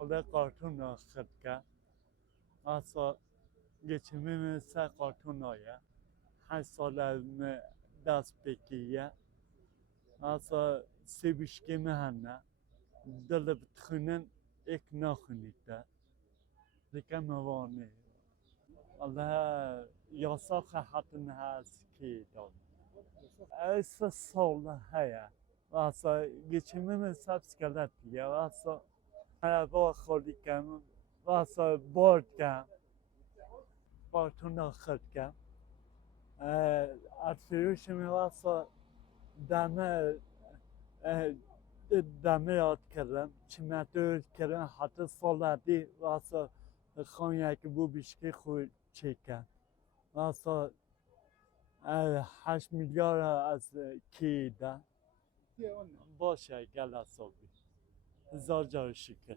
حالا کارتون خد که اصلا geçimimi مثل کارتون آیا 8 سال دست بکیه اصلا سیبشکی مهنه دل بتخونن ایک نخونید ده دیگه موانه الله یاسا خواهدن هست که داد ایسا ساله هیا اصلا geçimimi سبز کلتیه اصلا با خودی کم اصلا بارد کم کارتون خد کم ارتفیوشمی اصلا دمه یاد کردم چمتو کردم حتی سالتی واسه خانه که بو بیشکی خود چکم واسه 8 میلیارد از کی ده باشه گل اصابی هزار جار شکر